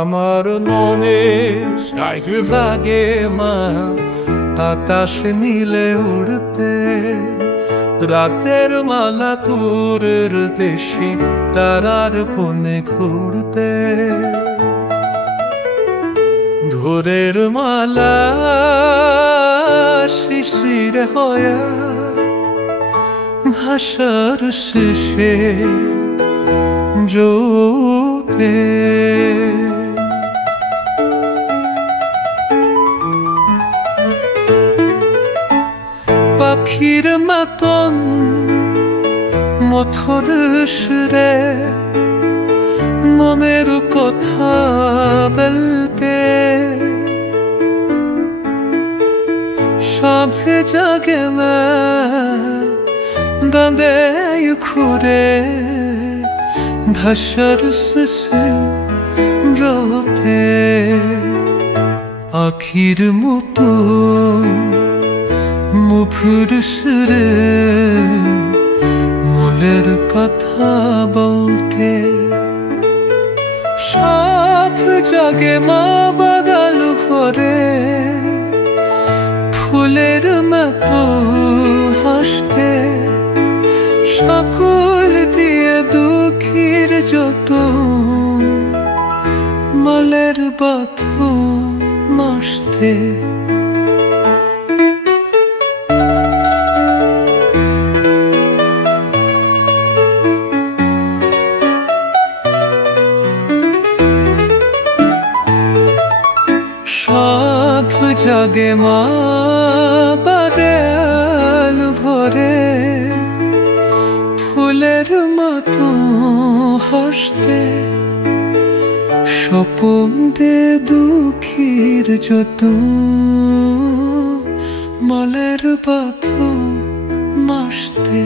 আমার মনে সাইকেল জাগে মা আকাশ নীলে উড়তে, রাতের মালা তোরের দেশে তারার বনে ঘুরতে। ধরের মালা শিশির হয়া ভাষার শেষে জোতে। পাখির মতন মথুর সুরে মনের কথা বলতে, সবে জাগে মা দাঁড়ে ঘুরে ভাষার শেষে জোতে। আখির মতো মুখর সুরে মনের কথা বলতে, সব জাগে মা বাদল ভরে ফুলের মতো হাসতে। সকল দিয়ে দুঃখীর যত মলের বাঁধন মাসতে। সব জাগে মা বাদল ভরে ফুলের মতো হাসতে। স্বপন দে দুঃখীর যত মলের বাঁধন মাসতে।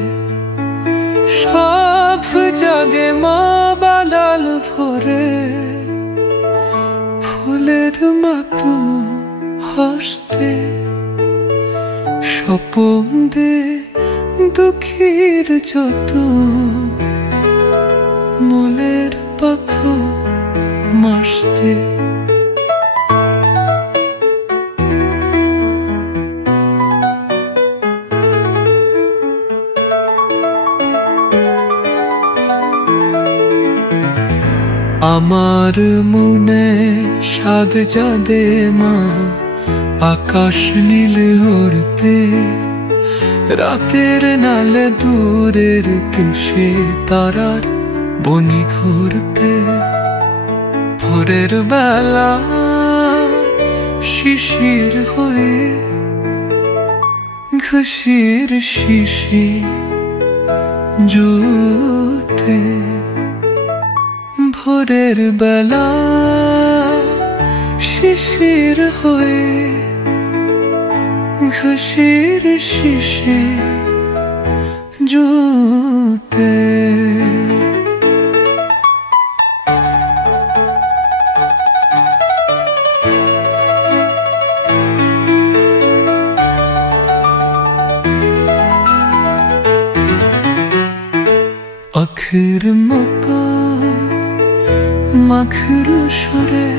সব জাগে মা বাদল ভরে ফুলের মতো হাসতে। স্বপন দে দুঃখীর যত মলের বাঁধন মাসতে। আমার মনে সাদ জাদে মা আকাশ নীল উড়তে, রাতের নালে দূরের কিসে তারার বনে ঘুরতে। ভোরের বেলা শিশির হয়ে ঘুষির শিশি জুতে। ভোরের বেলা শিশির হয়ে ঘুষির শিশি জুতে। আখির মতো মাখর সুরে